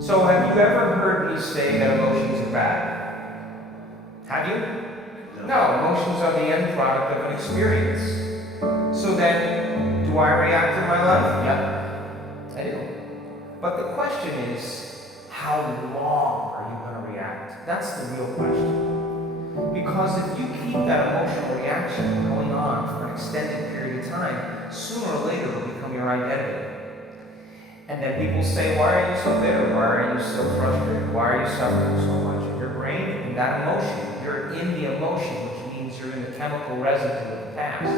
So have you ever heard me say that emotions are bad? Have you? No, emotions are the end product of an experience. So then, do I react in my life? Yeah, I do. But the question is, how long are you going to react? That's the real question. Because if you keep that emotional reaction going on for an extended period of time, sooner or later it will become your identity. And then people say, why are you so bitter? Why are you so frustrated? Why are you suffering so much? Your brain, in that emotion, you're in the emotion, which means you're in the chemical residue of the past,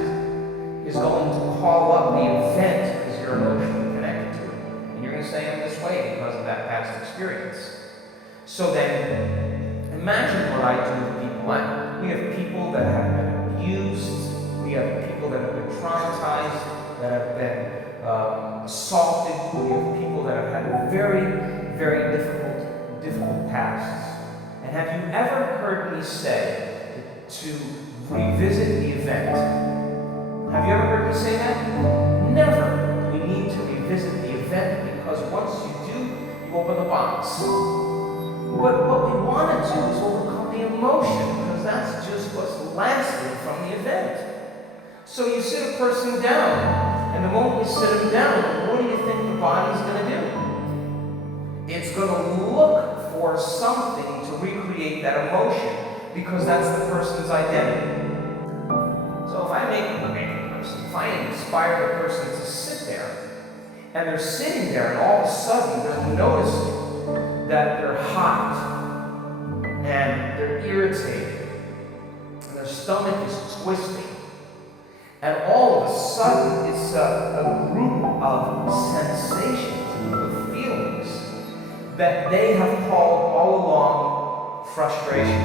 is going to call up the event because you're emotionally connected to it. And you're going to say, I'm this way because of that past experience. So then, imagine what I do with people. We have people that have been abused. We have people that have been traumatized, that have been assaulted. We have people that have had very, very difficult pasts. And have you ever heard me say to revisit the event? Have you ever heard me say that? Never. We need to revisit the event because once you do, you open the box. But what we want to do is overcome the emotion because that's just what's lasting from the event. So you sit a person down, and the moment you sit them down, what do you think the body's going to do? It's going to look for something to recreate that emotion because that's the person's identity. So if I inspire the person to sit there, and they're sitting there, and all of a sudden they're noticing that they're hot, and they're irritated, and their stomach is twisting. And all of a sudden, it's a group of sensations, of feelings that they have called all along frustration.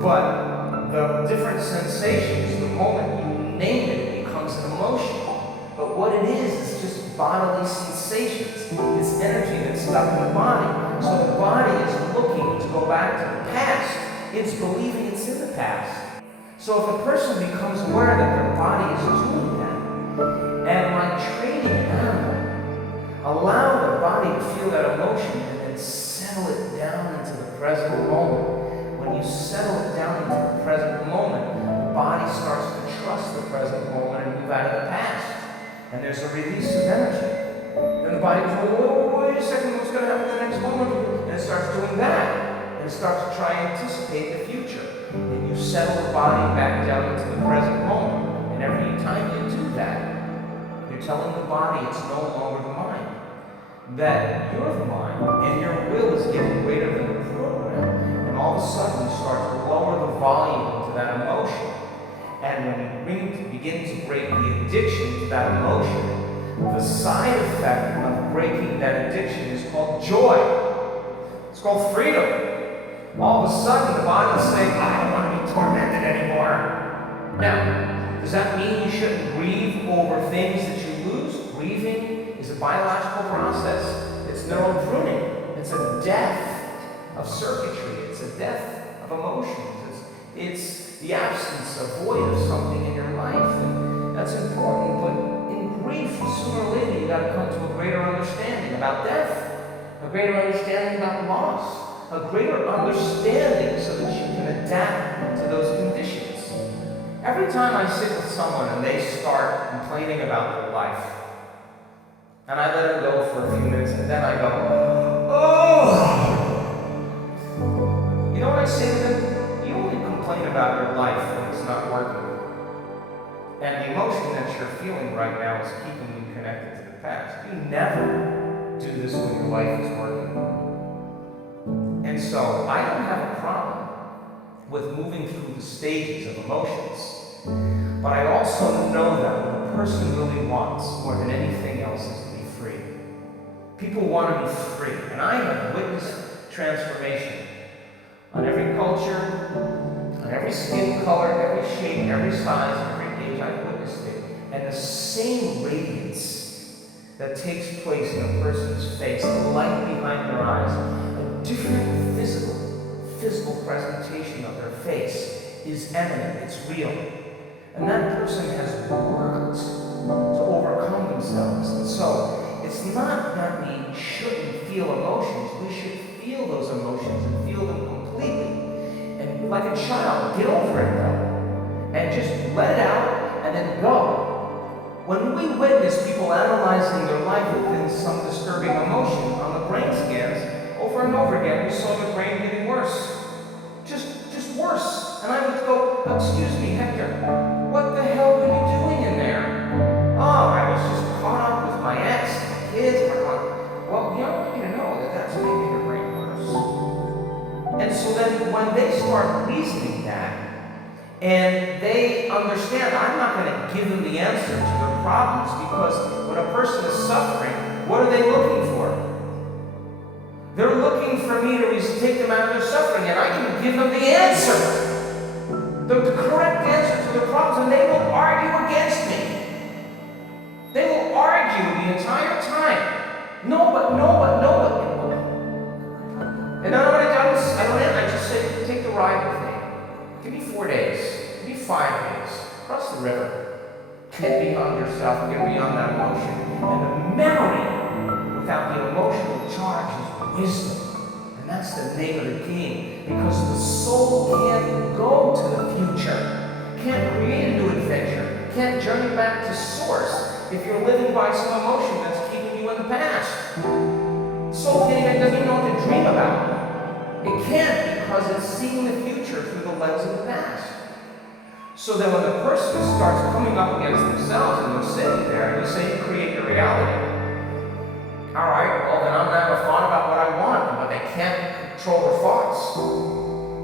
But the different sensations, the moment you name it, it becomes an emotion. But what it is just bodily sensations. It's energy that's stuck in the body. So the body is looking to go back to the past. It's believing it's in the past. So if a person becomes aware that their body is doing that, and like training an animal, allow the body to feel that emotion and then settle it down into the present moment. When you settle it down into the present moment, the body starts to trust the present moment and move out of the past. And there's a release of energy. Then the body goes, wait a second, what's going to happen in the next moment? And it starts doing that. And it starts to try and anticipate the future. And you settle the body back down into the present moment. And every time you do that, you're telling the body it's no longer the mind. That you're the mind, and your will is getting greater than the program. And all of a sudden, you start to lower the volume into that emotion. And when you begin to break the addiction to that emotion, the side effect of breaking that addiction is called joy. It's called freedom. All of a sudden, the body is saying, I don't want to be tormented anymore. Now, does that mean you shouldn't grieve over things that you lose? Grieving is a biological process. It's neural pruning. It's a death of circuitry. It's a death of emotions. It's the absence, a void of something in your life. And that's important. But in grief, sooner or later, you got to come to a greater understanding about death, a greater understanding about loss, a greater understanding so that you can adapt to those conditions. Every time I sit with someone and they start complaining about their life, and I let them go for a few minutes, and then I go, oh! You know what I say to them? You only complain about your life when it's not working. And the emotion that you're feeling right now is keeping you connected to the past. You never do this when your life is working. And so I don't have a problem with moving through the stages of emotions. But I also know that what a person really wants more than anything else is to be free. People want to be free. And I have witnessed transformation on every culture, on every skin color, every shape, every size, every age. I've witnessed it. And the same radiance that takes place in a person's face, the light behind their eyes, different physical presentation of their face is eminent, it's real. And that person has worked to overcome themselves. And so it's It's not that we shouldn't feel emotions. We should feel those emotions and feel them completely. And like a child, get over it though. And just let it out and then go. When we witness people analyzing their life within some disturbing emotion on the brain scans, over and over again, we saw the brain getting worse. Just worse. And I would go, excuse me, Hector, what the hell were you doing in there? Oh, I was just caught up with my ex, my kids, well, you don't want me to know that that's making your brain worse. And so then when they start reasoning that, and they understand, I'm not going to give them the answer to their problems, because when a person is suffering, what are they looking for? They're looking for me to take them out of their suffering, and I can give them the answer, the correct answer to their problems, and they will argue against me. They will argue the entire time. No, but. And I just say, take the ride with me. Give me 4 days. Give me 5 days. Cross the river. Get beyond yourself and get beyond that emotion. And the memory without the emotional charge is wisdom. And that's the name of the game. Because the soul can't go to the future. Can't create a new adventure. Can't journey back to source if you're living by some emotion that's keeping you in the past. Soul doesn't even know what to dream about. It can't, because it's seeing the future through the lens of the past. So that when the person starts coming up against themselves and they're sitting there, and you say you create your reality. All right, well then I'm going to have a thought about what I want, but they can't control their thoughts.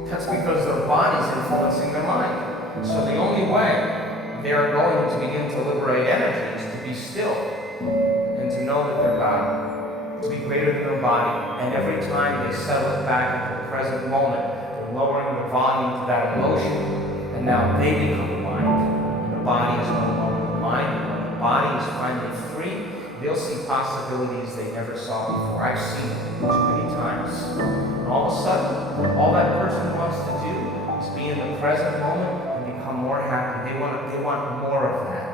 That's because their body's influencing their mind. So the only way they're going to begin to liberate energy is to be still and to know that their body, to be greater than their body, and every time they settle it back into the present moment, they're lowering the volume to that emotion, and now they become the mind. The body is no longer the mind. When the body is finally free, they'll see possibilities they never saw before. I've seen it too many times. And all of a sudden, all that person wants to do is be in the present moment and become more happy. They want more of that.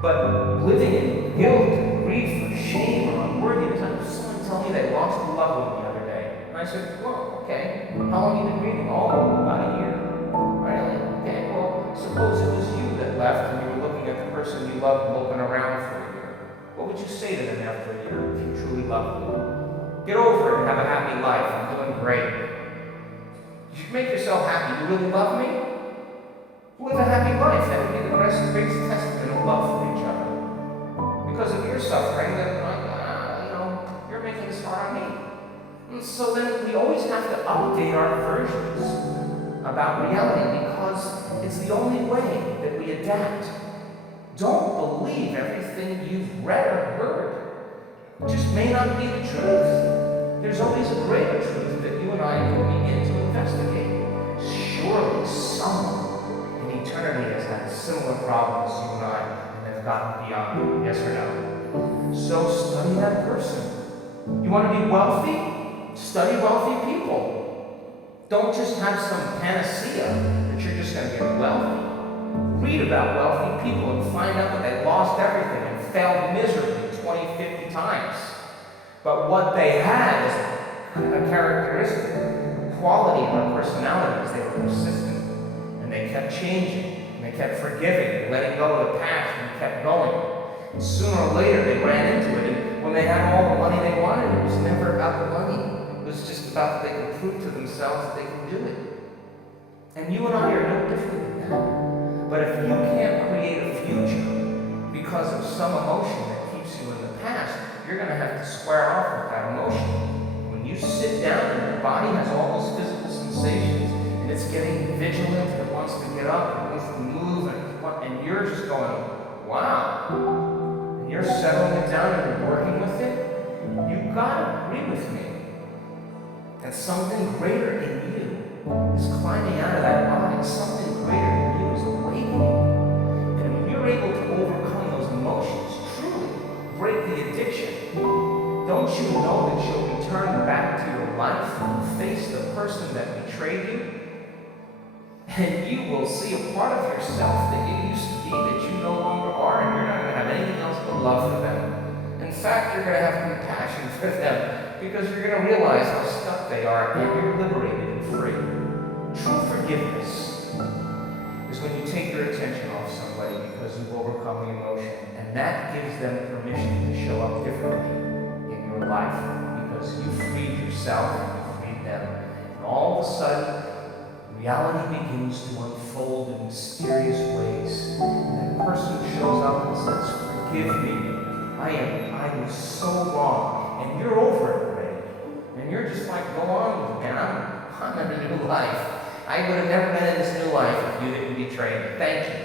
But living in guilt, grief, or shame, or unworthiness, I had someone tell me they lost a loved one the other day. And I said, well, okay, how long have you been grieving? Oh, about a year. Really? Okay, well, suppose it was you that left and you were looking at the person you loved looking around for a year. What would you say to them after a year if you truly loved them? Get over it and have a happy life. I'm doing great. You should make yourself happy. You really love me? Live a happy life. That would be the greatest testament of love for each other. Because if you're suffering, then you're making this hard on me. And so then we always have to update our versions about reality, because it's the only way that we adapt. Don't believe everything you've read or heard. It just may not be the truth. There's always a greater truth that you and I can begin to investigate. Surely someone in eternity has had similar problems as you and I and have gotten beyond it. Yes or no? So study that person. You want to be wealthy? Study wealthy people. Don't just have some panacea that you're just going to get wealthy. Read about wealthy people and find out that they lost everything and failed miserably 20, 50 times. But what they had is a characteristic, a quality of their personality, is they were persistent. And they kept changing, and they kept forgiving, and letting go of the past, and kept going. And sooner or later, they ran into it, and when they had all the money they wanted, it was never about the money. It was just about that they could prove to themselves that they could do it. And you and I are no different than that. But if you can't create a future because of some emotion that keeps you in the past, you're going to have to square off with that emotion. When you sit down and your body has all those physical sensations, and it's getting vigilant, and it wants to get up, and it wants to move, and you're just going, wow. And you're settling it down and you're working with it, you've got to agree with me that something greater in you is climbing out of that body. Something greater in you is awakening. And when you're able to overcome those emotions, truly break the addiction, don't you know that you'll return back to your life and face the person that betrayed you? And you will see a part of yourself that you used to be that you no longer are, and you're not going to have anything else but love for them. And fact, you're going to have compassion for them because you're going to realize how stuck they are and you're liberated and free. True forgiveness is when you take your attention off somebody because you've overcome the emotion, and that gives them permission to show up differently in your life because you freed yourself and you freed them. And all of a sudden, reality begins to unfold in mysterious ways. And that person shows up and says, "Forgive me. I was so wrong." And you're over it already. And you're just like, "Go on, man. I'm in a new life. I would have never been in this new life if you didn't betray me. Thank you."